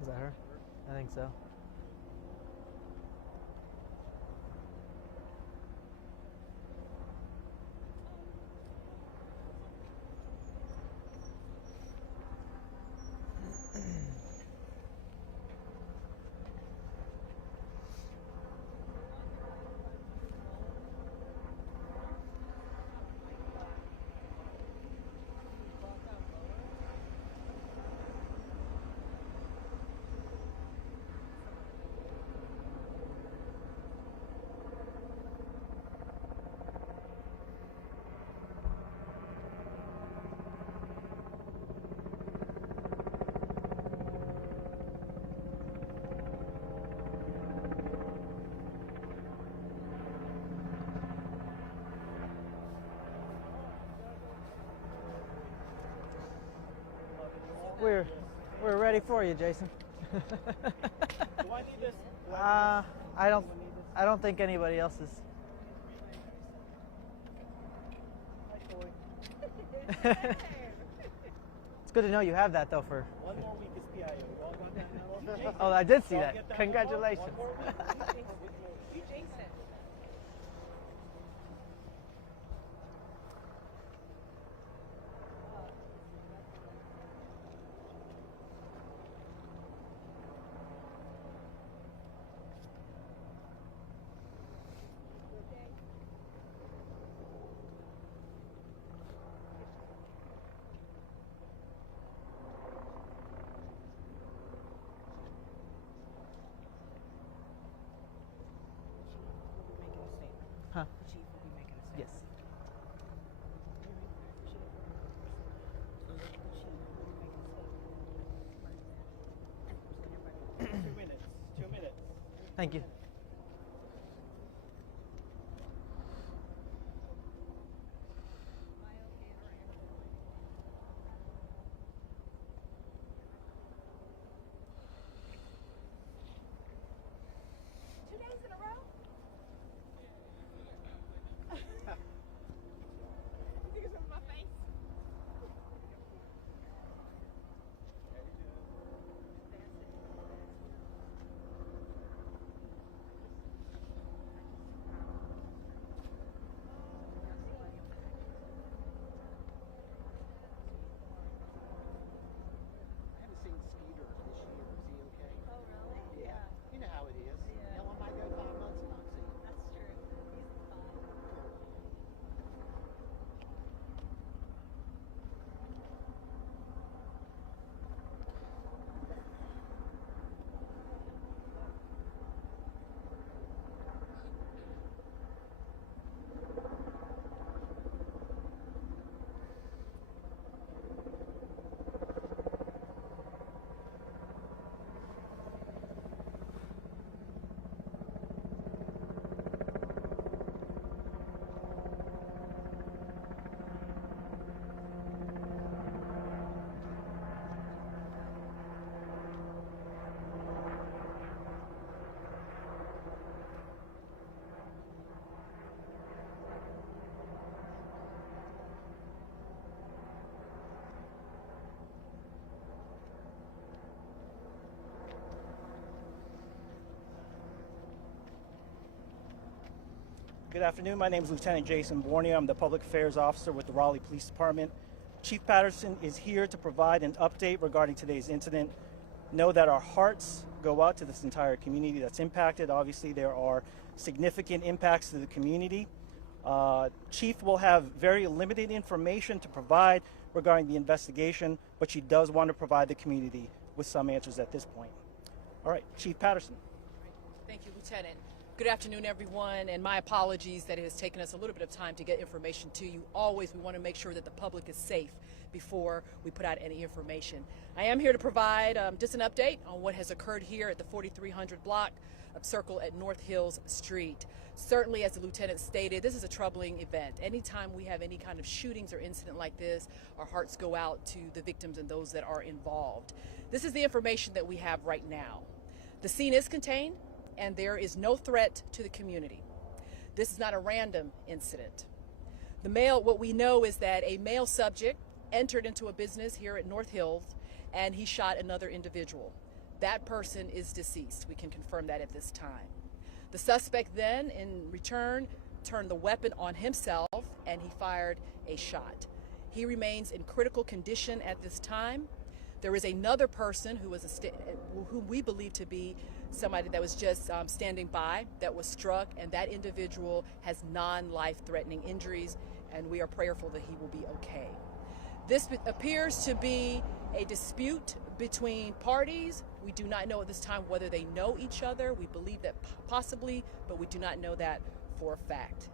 Is that her? I think so. We're we're ready for you, Jason. Do I need this? I don't think anybody else is. It's good to know you have that though for. One more week is PIO. You all got that now? Oh, I did see Y'all that. get that Congratulations. One more week? You jinxed it. Huh? The chief will be making a Yes. statement. The chief will be making a statement. 2 minutes. 2 minutes. Thank you. Two days in a row? You think it's over my face? I haven't seen Skeeter this year. Is he okay? Oh, really? Yeah. You know how it is. Yeah. Ellen might go 5 months and not see him. That's true. He's fine. Good afternoon. My name is Lieutenant Jason Borneo. I'm the Public Affairs Officer with the Raleigh Police Department. Chief Patterson is here to provide an update regarding today's incident. Know that our hearts go out to this entire community that's impacted. Obviously, there are significant impacts to the community. Chief will have very limited information to provide regarding the investigation, but she does want to provide the community with some answers at this point. All right, Chief Patterson. Thank you, Lieutenant. Good afternoon, everyone, and my apologies that it has taken us a little bit of time to get information to you. Always, we want to make sure that the public is safe before we put out any information. I am here to provide just an update on what has occurred here at the 4300 block of Circle at North Hills Street. Certainly, as the lieutenant stated, this is a troubling event. Anytime we have any kind of shootings or incident like this, our hearts go out to the victims and those that are involved. This is the information that we have right now. The scene is contained, and there is no threat to the community. This is not a random incident. What we know is that a male subject entered into a business here at North Hills and he shot another individual. That person is deceased. We can confirm that at this time. The suspect then, in return, turned the weapon on himself and he fired a shot. He remains in critical condition at this time. There is another person who we believe to be somebody that was just standing by that was struck, and that individual has non-life-threatening injuries, and we are prayerful that he will be okay. This appears to be a dispute between parties. We do not know at this time whether they know each other. We believe that possibly, but we do not know that for a fact.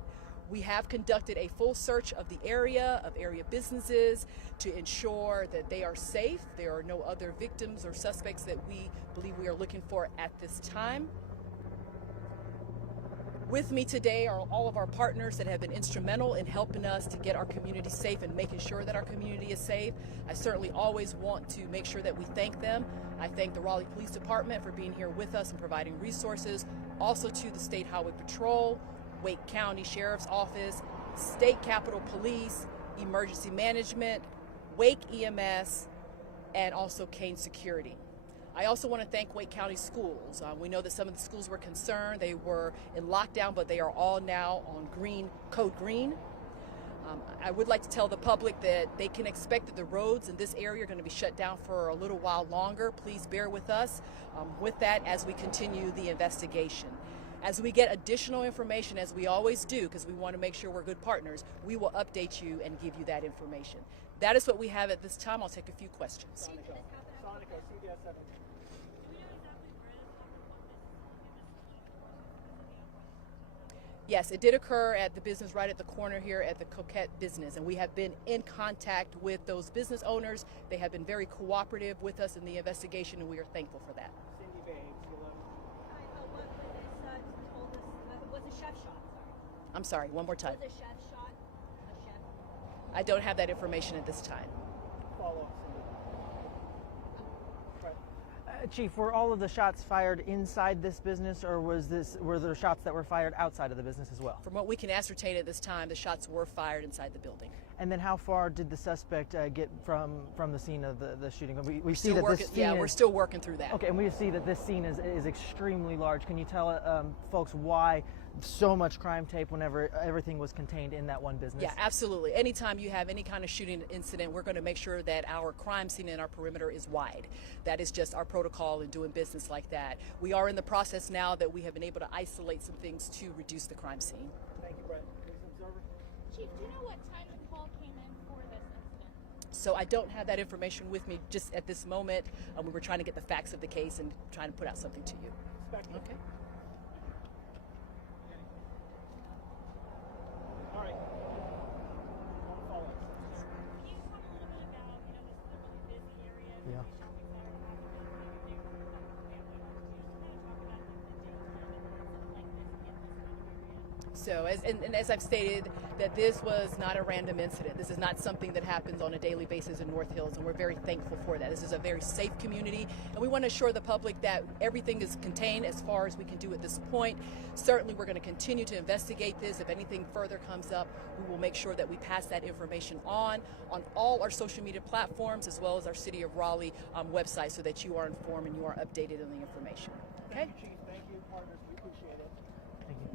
We have conducted a full search of the area, of area businesses, to ensure that they are safe. There are no other victims or suspects that we believe we are looking for at this time. With me today are all of our partners that have been instrumental in helping us to get our community safe and making sure that our community is safe. I certainly always want to make sure that we thank them. I thank the Raleigh Police Department for being here with us and providing resources. Also to the State Highway Patrol, Wake County Sheriff's Office, State Capitol Police, Emergency Management, Wake EMS, and also Kane Security. I also want to thank Wake County Schools. We know that some of the schools were concerned. They were in lockdown, but they are all now on code green. I would like to tell the public that they can expect that the roads in this area are going to be shut down for a little while longer. Please bear with us with that as we continue the investigation. As we get additional information, as we always do, because we want to make sure we're good partners, we will update you and give you that information. That is what we have at this time. I'll take a few questions. Sonico, CBS 17. Yes, it did occur at the business right at the corner here at the Coquette business, and we have been in contact with those business owners. They have been very cooperative with us in the investigation, and we are thankful for that. Cindy Babes, Was a chef shot, sorry. I'm sorry, one more time. Was a chef shot? A chef? I don't have that information at this time. follow up, Cindy. Chief, were all of the shots fired inside this business, or were there shots that were fired outside of the business as well? From what we can ascertain at this time, the shots were fired inside the building. And then how far did the suspect get from the scene of the shooting? We see that this scene we're still working through that. Okay, and we see that this scene is extremely large. Can you tell folks why so much crime tape whenever everything was contained in that one business? Yeah, absolutely. Anytime you have any kind of shooting incident, we're going to make sure that our crime scene and our perimeter is wide. That is just our protocol in doing business like that. We are in the process now that we have been able to isolate some things to reduce the crime scene. Thank you, Brett. News Observer. Chief, do you know what time the call came in for this incident? So I don't have that information with me just at this moment. We were trying to get the facts of the case and trying to put out something to you. Spectrum. Okay. All right. One follow-up. Can you talk a little bit about, this is a really busy area, it's Yeah. a shopping center, have to be able to do with family members. Can you just kind of talk about the danger of an incident like this in this kind of area? So, as I've stated, that this was not a random incident. This is not something that happens on a daily basis in North Hills, and we're very thankful for that. This is a very safe community, and we want to assure the public that everything is contained as far as we can do at this point. Certainly, we're going to continue to investigate this. If anything further comes up, we will make sure that we pass that information on all our social media platforms, as well as our City of Raleigh website, so that you are informed and you are updated on the information. Okay? Thank you, Chief. Thank you, partners. We appreciate it. Thank you.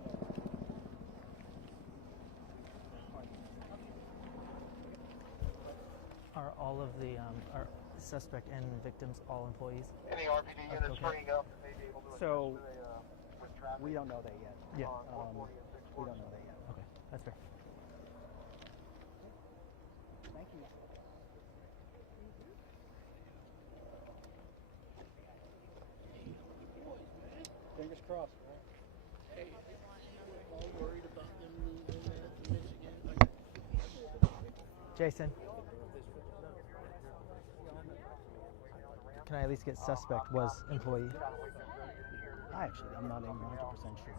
Are all of the are suspect and victims all employees? Any RPD units bringing up may be able to So, assist with traffic. we don't know that yet. Yeah. On 440 and We don't know that yet. Okay, that's fair. Thank you. Fingers crossed, right? Jason, can I at least get suspect was employee? I'm not even 100% sure.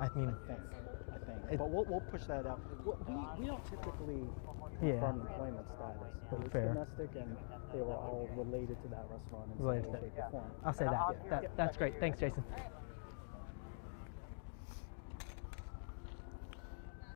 I mean, I think. But we'll push that out. We don't typically Yeah. confirm employment status, but it's Fair. domestic, and they were all related to that restaurant in some way, Related to shape, or form. I'll say that. That's great. Thanks, Jason.